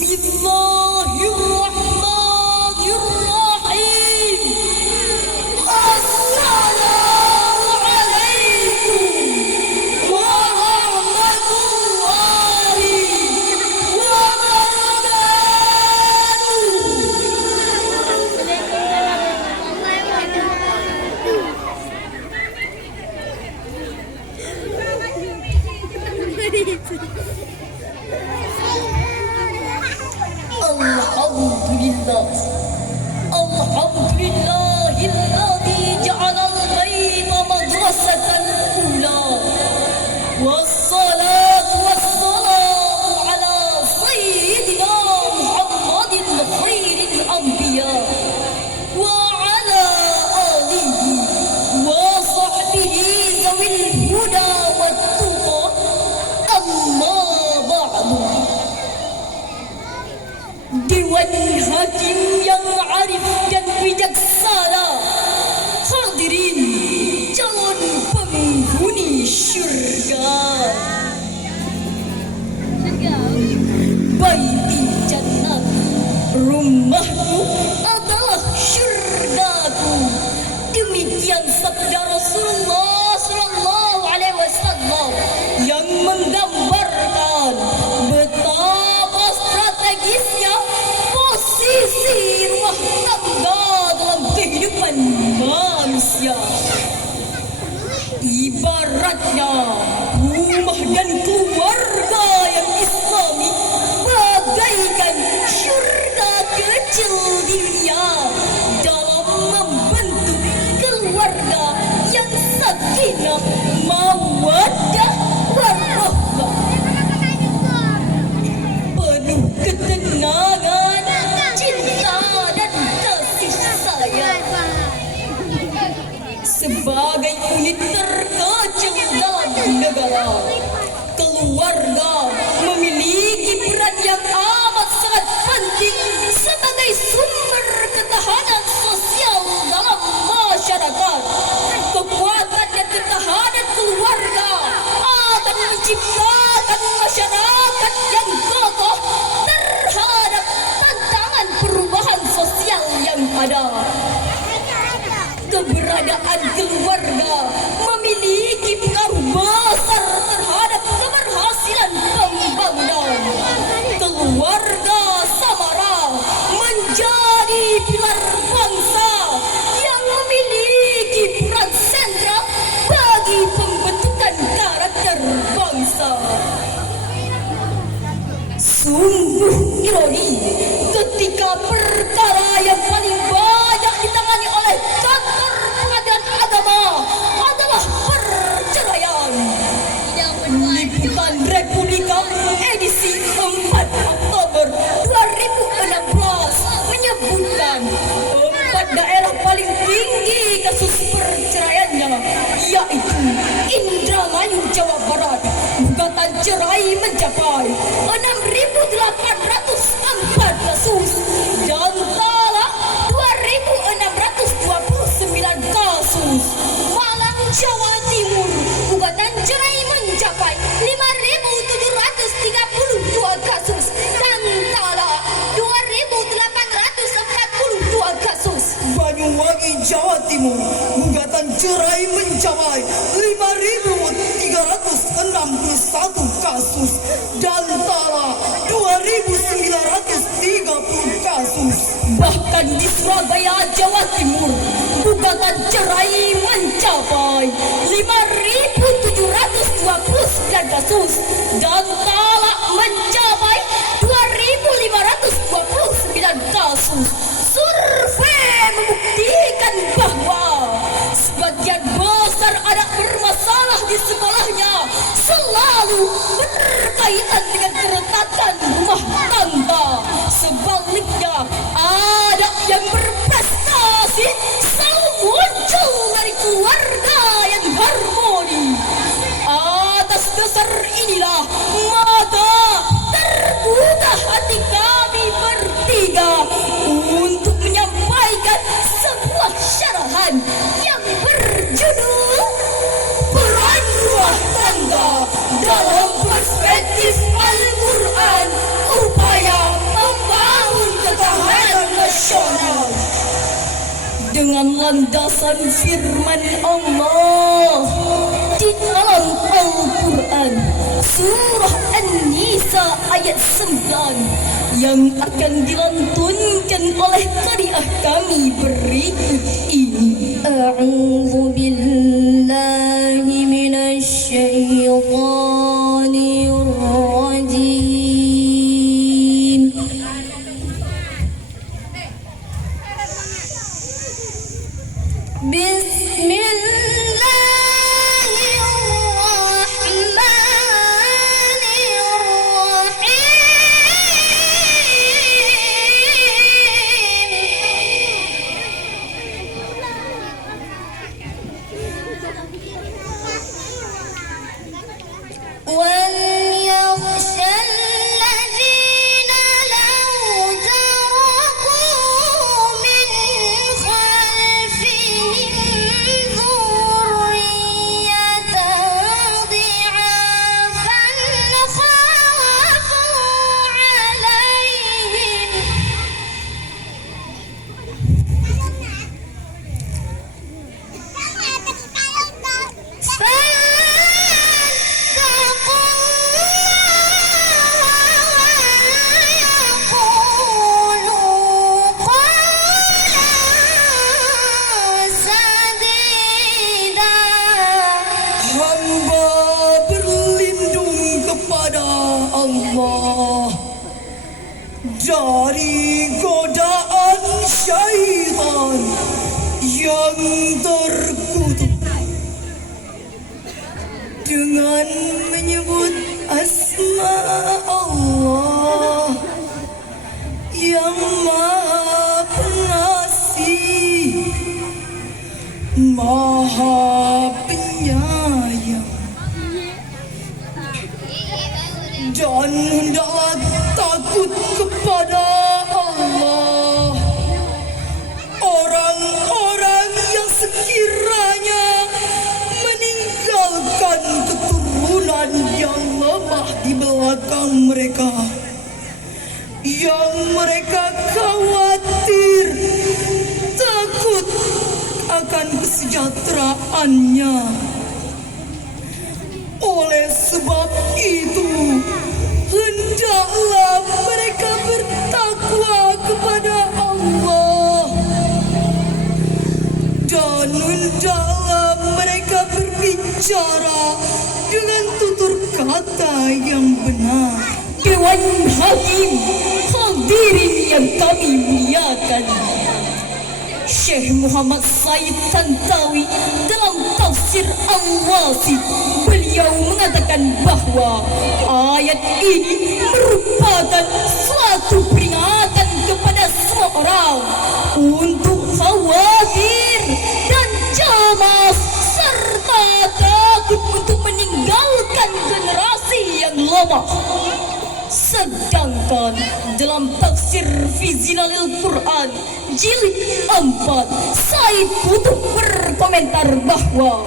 Bismillahirrahmanirrahim. Assalamualaikum warahmatullahi Alhamdulillah. Alhamdulillahilladzi ja'alal baita madrasatan ula. Wassalatu wassalamu ala sayyidina Muhammadin khairil anbiya wa ala alihi wa sahbihi zawil huda wat tuqa. Amma ba'du. Dewan Hakim yang arif dan bijaksana, hadirin calon penghuni syurga. Baiti jannat, rumahku adalah syurgaku. Demikian sabda Rasulullah sallallahu alaihi wasallam yang menggambarkan betapa strategisnya posisi rumah tangga dalam kehidupan manusia. Ibaratnya rumah dan keluarga yang islami bagaikan syurga kecil di dunia dalam membentuk keluarga yang sakinah, mawaddah, warahmah, penuh ketenangan, cinta dan kasih sayang. Sebagai unit terkecil dalam negara, keluarga memiliki peran yang amat sangat penting sebagai sumber ketahanan sosial dalam masyarakat. Kekuatan dan ketahanan keluarga akan menciptakan masyarakat yang kokoh terhadap tantangan perubahan sosial yang ada. Keberadaan keluarga memiliki pengaruh besar terhadap keberhasilan pembangunan. Keluarga Samara menjadi pilar bangsa yang memiliki peran sentral bagi pembentukan karakter bangsa. Sungguh ironi ketika perkara yang paling banyak ditangani oleh kantor pengadilan agama adalah perceraian. Liputan Republika edisi 4 Oktober 2016 menyebutkan 4 daerah paling tinggi kasus perceraiannya, yaitu Indramayu, Jawa Barat. Gugatan cerai mencapai 6.804 kasus dan talak 2.629 kasus. Malang, Jawa Timur, gugatan cerai mencapai 5.732 kasus dan talak 2.842 kasus. Banyuwangi, Jawa Timur, gugatan cerai mencapai 5.361 kasus dan talak 2.930 kasus. Bahkan di Surabaya, Jawa Timur, gugatan cerai mencapai 5.729 kasus dan talak mencapai 2.529 kasus. Survei membuktikan bahwa sebagian besar anak bermasalah di sekolahnya selalu berkaitan dengan keretakan rumah tangga. Sebaliknya, anak yang berprestasi selalu muncul dari keluarga yang harmoni. Atas dasar inilah maka terbuka hati kami bertiga untuk menyampaikan sebuah syarahan yang berjudul Peran Rumah Tangga dalam Perspektif Al-Quran. dengan landasan firman Allah di dalam Al-Quran surah An-Nisa ayat 9 yang akan dilantunkan oleh qari'ah kami berikut ini. A'udzu billahi minasy syaithanir rajim. Dari godaan syaitan yang terkutuk dengan menyebut asma Allah yang Maha Pengasih, Maha Penyayang, dan hendaklah takut kepada Allah orang-orang yang sekiranya meninggalkan keturunan yang lemah di belakang mereka, yang mereka khawatir takut akan kesejahteraannya. Oleh sebab itu, hendaklah mereka bertakwa kepada Allah, dan hendaklah mereka berbicara dengan tutur kata yang benar. Dewan Hakim hadirin yang kami muliakan, Syekh Muhammad Said Tantawi dalam tafsir Al-Wasit, beliau mengatakan bahwa ayat ini merupakan suatu peringatan kepada semua orang untuk khawatir dan cemas serta takut untuk meninggalkan generasi yang lemah. Sedangkan dalam tafsir fi Zilalil Quran jilid 4, Said Qutb berkomentar bahwa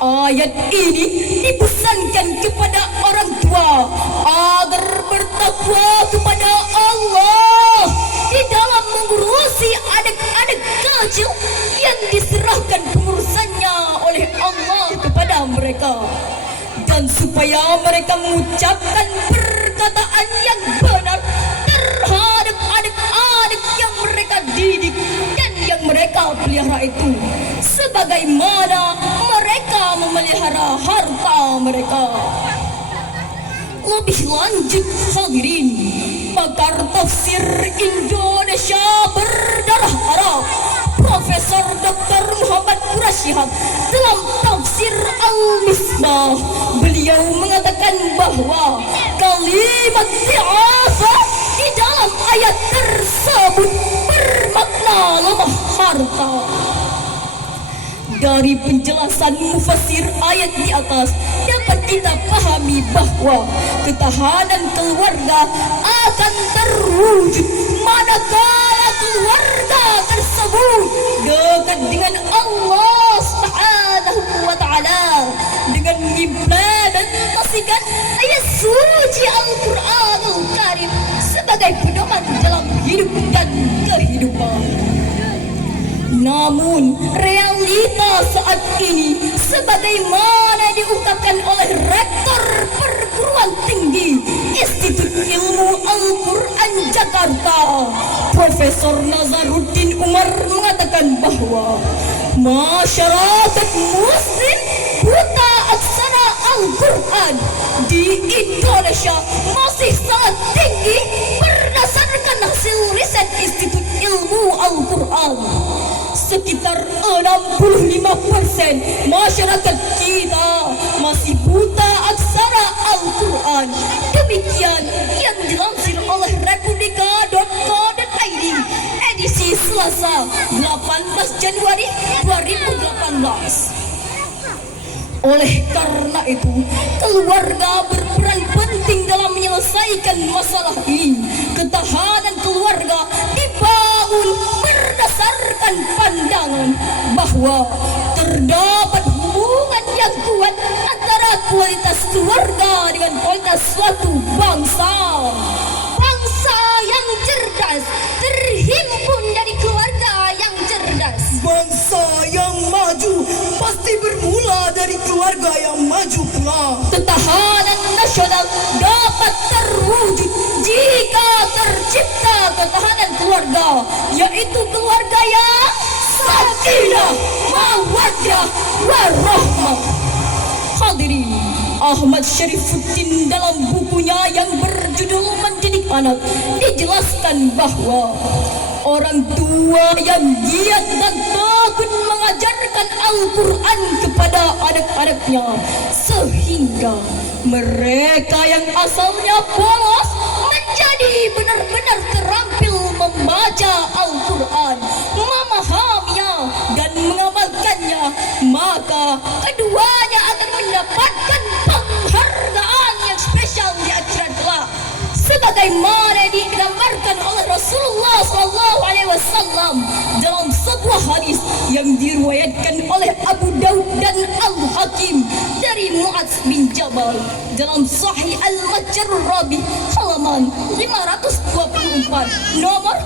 ayat ini dipesankan kepada orang tua agar bertakwa kepada Allah di dalam mengurusi anak-anak kecil yang diserahkan pengurusannya oleh Allah kepada mereka, dan supaya mereka mengucapkan perkataan yang benar terhadap anak-anak yang mereka didik dan yang mereka pelihara itu, sebagaimana mereka memelihara harta mereka. Lebih lanjut hadirin, pakar tafsir Indonesia berdarah Arab Profesor Dr. Muhammad Qurasyihab dalam tafsir Al-Misbah, beliau mengatakan bahwa kalimat di'afah di dalam ayat tersebut bermakna lemah harta. Dari penjelasan mufassir ayat di atas dapat kita pahami bahwa ketahanan keluarga akan terwujud manakala keluarga tersebut dekat dengan Allah Subhanahu wa Ta'ala dengan mengimplementasikan ayat suci Al-Quranul Karim sebagai pedoman dalam hidup dan kehidupan. Namun realita saat ini sebagaimana diungkapkan oleh Rektor Perguruan Tinggi Institut Ilmu Al-Quran Jakarta, Profesor Nazaruddin Umar, mengatakan bahwa masyarakat muslim buta aksara Al-Quran di Indonesia masih sangat tinggi berdasarkan hasil riset Institut Ilmu Al-Quran. Sekitar 65% masyarakat kita masih buta aksara Al-Quran. Demikian yang dilansir oleh republika.co.id edisi Selasa 18 Januari 2018. Oleh karena itu, keluarga berperan penting dalam menyelesaikan masalah ini. Ketahanan keluarga dibangun berdasarkan pandangan bahwa terdapat hubungan yang kuat antara kualitas keluarga dengan kualitas suatu bangsa. Bangsa yang cerdas terhimpun dari keluarga yang cerdas. Bangsa yang maju pasti bermula dari keluarga yang maju pula. Ketahanan nasional dapat terwujud jika tercipta ketahanan keluarga, yaitu keluarga yang sakinah, mawaddah, warahmah. Hadirin, Ahmad Syarifuddin dalam bukunya yang berjudul Mendidik Anak dijelaskan bahwa orang tua yang giat dan tekun mengajarkan Al-Quran kepada anak-anaknya sehingga mereka yang asalnya polos menjadi benar-benar terampil membaca Al-Quran, memahaminya dan mengamalkannya, maka keduanya akan mendapatkan penghargaan yang spesial di akhirat kelak. Sebagaimana digambarkan oleh Rasulullah SAW dalam sebuah hadis yang diriwayatkan oleh Abu Daud dan Al-Hakim dari Mu'adz bin Jabal dalam Sahih Al-Majrur Rabi halaman 524 nomor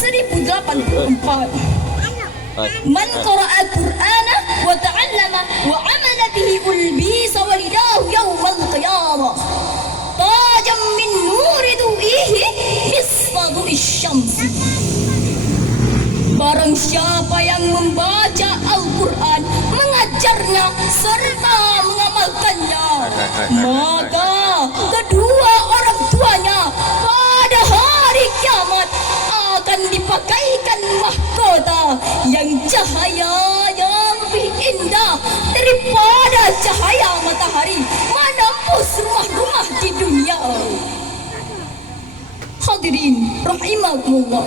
1084. Man qara'a al-Qur'ana wa ta'allama wa 'amala bihi ulbisa walidahu yawmal qiyamah tajam min nuri du'ihi misfadu isyamsi. Barang siapa yang membaca Al-Quran, mengajarnya serta mengamalkannya, maka kedua orang tuanya pada hari kiamat akan dipakaikan mahkota yang cahayanya lebih indah daripada cahaya matahari menembus rumah-rumah di dunia. Hadirin rahimakumullah,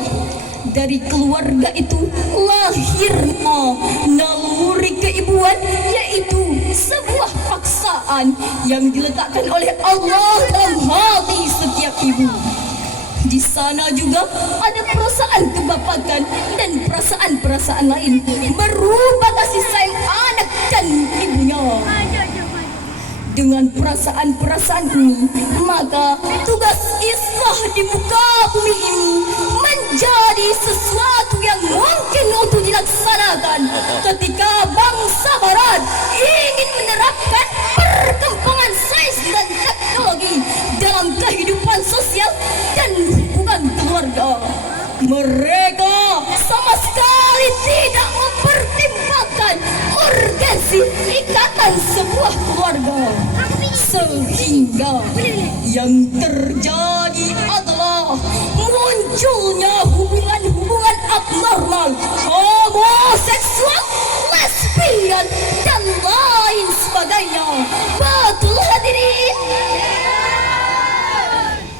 dari keluarga itu lahirnya naluri keibuan, yaitu sebuah paksaan yang diletakkan oleh Allah dalam hati setiap ibu. Di sana juga ada perasaan kebapakan dan perasaan-perasaan lain berupa kasih sayang anak dan ibunya. Dengan perasaan-perasaan ini, maka tugas Islah di muka bumi ini menjadi sesuatu yang mungkin untuk dilaksanakan ketika bangsa Barat ingin menerapkan perkembangan sains dan teknologi dalam kehidupan sosial dan hubungan keluarga. Mereka sama sekali tidak mempertimbangkan urgensi ikatan sebuah keluarga, sehingga yang terjadi adalah munculnya hubungan-hubungan abnormal, homoseksual, lesbian, dan lain sebagainya. Betul hadirin?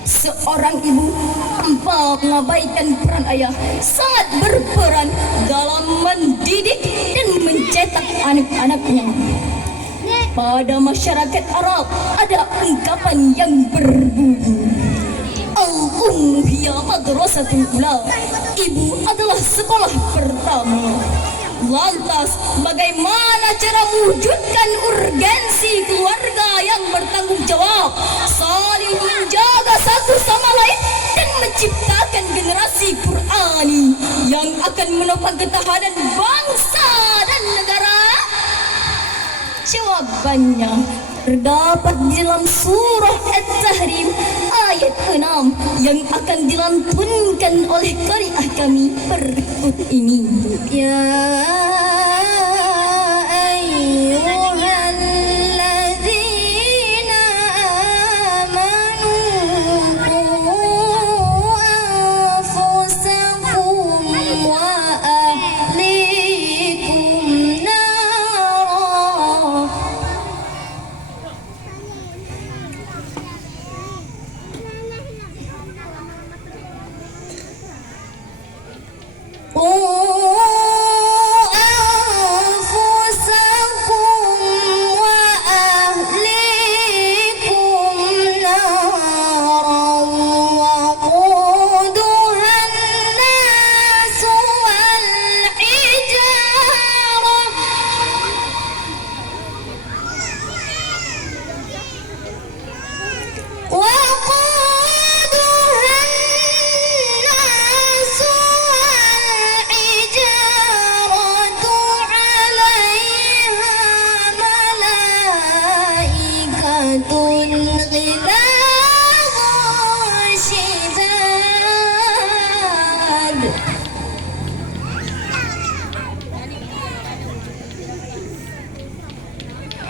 Seorang ibu tanpa mengabaikan peran ayah sangat berperan dalam mendidik dan mencetak anak-anaknya. Pada masyarakat Arab ada ungkapan yang berbunyi, Al-Ummu hiya madrasatul ula. Ibu adalah sekolah pertama. Lantas, bagaimana cara mewujudkan urgensi keluarga yang bertanggung jawab, saling menjaga satu sama lain dan menciptakan generasi Qur'ani yang akan menopang ketahanan bangsa dan negara? Jawabannya terdapat di dalam surah At-Tahrim ayat 6 yang akan dilantunkan oleh qari'ah kami berikut ini. Ya ayyuhalladzina amanu qu anfusakum wa ahlikum nara.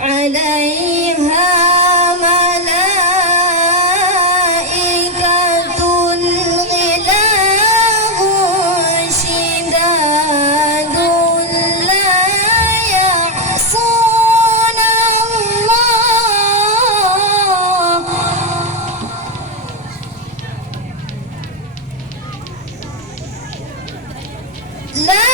عليها ملائكة غلاظ شداد لا يعصون الله لا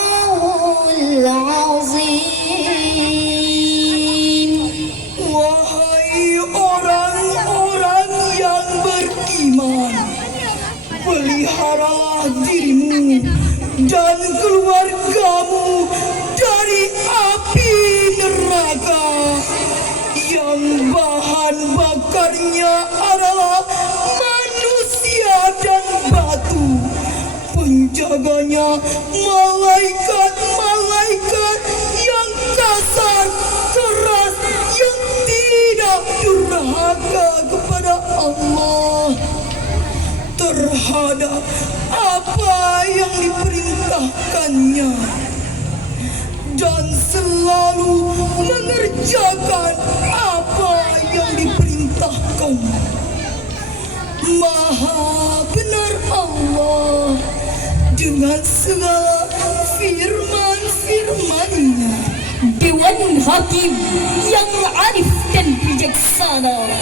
Sadaqallahul azim. Wahai orang-orang yang beriman, peliharalah dirimu dan keluargamu dari api neraka yang bahan bakarnya adalah manusia dan batu. Penjaganya malaikat-malaikat yang kasar, keras, yang tidak durhaka kepada Allah terhadap apa yang diperintahkannya dan selalu mengerjakan apa yang diperintahkan. Maha benar Allah dengan segala firman-firman-Nya. Dewan Hakim yang arif dan bijaksana,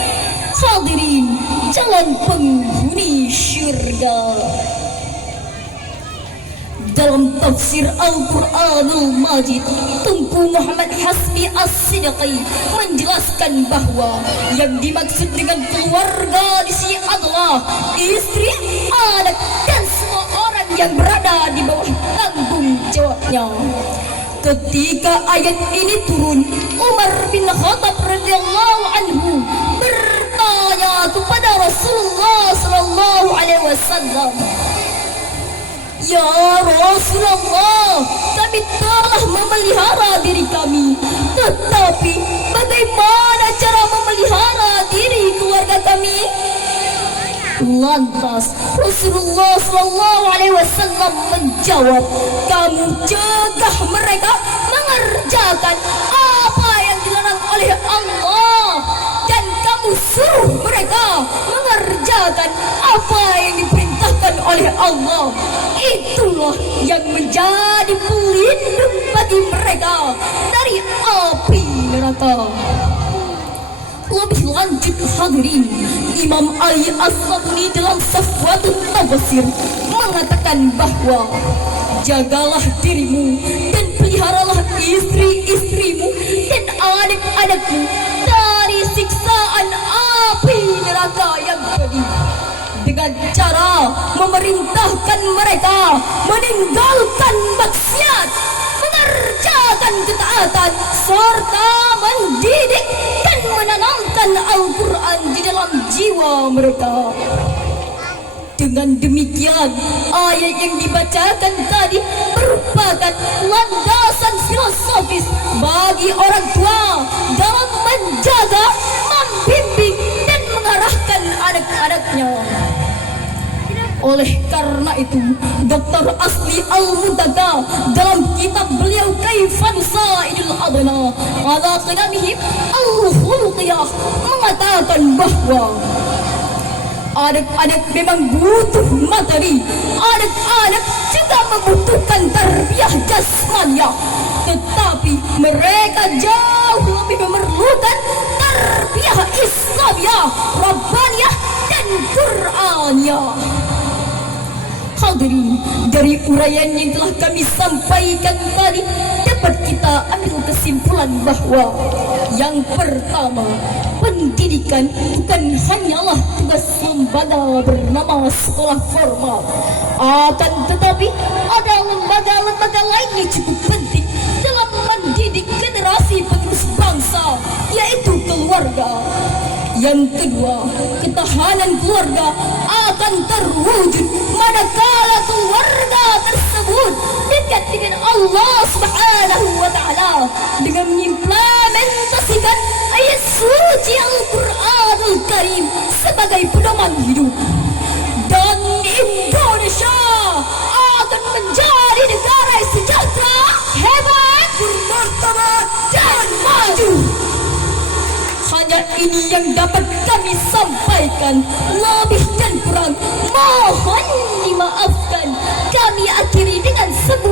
hadirin calon penghuni syurga. Dalam tafsir Al-Quranul Majid, Tunku Muhammad Hasbi As-Siddiqi menjelaskan bahwa yang dimaksud dengan keluarga di sini adalah istri, anak, dan semua orang yang berada di bawah tanggung jawabnya. Ketika ayat ini turun, Umar bin Khattab radhiyallahu anhu bertanya kepada Rasulullah sallallahu alaihi wasallam, "Ya Rasulullah, kami telah memelihara diri kami, tetapi bagaimana cara memelihara diri keluarga kami?" Lantas Rasulullah SAW menjawab, "Kamu cegah mereka mengerjakan apa yang dilarang oleh Allah, dan kamu suruh mereka mengerjakan apa yang diperintahkan oleh Allah. Itulah yang menjadi pelindung bagi mereka dari api neraka." kita. Lebih lanjut hadirin, Imam Ali As-Sabuni dalam Safwatut Tafsir mengatakan bahwa jagalah dirimu dan peliharalah istri-istrimu dan anak-anakmu dari siksaan api neraka yang pedih dengan cara memerintahkan mereka meninggalkan maksiat, mengerjakan ketaatan, serta mendidik dan menanamkan Al-Quran di dalam jiwa mereka. Dengan demikian, ayat yang dibacakan tadi merupakan landasan filosofis bagi orang tua dalam menjaga, membimbing, dan mengarahkan anak-anaknya. Oleh karena itu, Dr. Asli Al-Muntaka dalam kitab beliau Kaifan Sa'idul Adna ala Qiyamihim Al-Khuluqiyah mengatakan bahwa anak-anak memang butuh materi, anak-anak juga membutuhkan tarbiyah jasmaniah, tetapi mereka jauh lebih memerlukan tarbiyah Islamiyah, Rabbaniyah, dan Qur'aniyah. Hadirin, dari uraian yang telah kami sampaikan tadi dapat kita ambil kesimpulan bahwa yang pertama, pendidikan bukan hanyalah tugas lembaga bernama sekolah formal, akan tetapi ada lembaga-lembaga lain yang cukup penting dalam mendidik generasi penerus bangsa, yaitu keluarga. Yang kedua, ketahanan keluarga akan terwujud manakala keluarga tersebut dekat dengan Allah Subhanahu wa Ta'ala dengan mengimplementasikan ayat suci Al-Quranul Karim sebagai pedoman hidup. Dan Indonesia akan menjadi negara yang sejahtera, hebat, bermartabat, dan maju. Hanya ini yang dapat kami sampaikan. Lebih dan kurang mohon dimaafkan. Kami akhiri dengan sebuah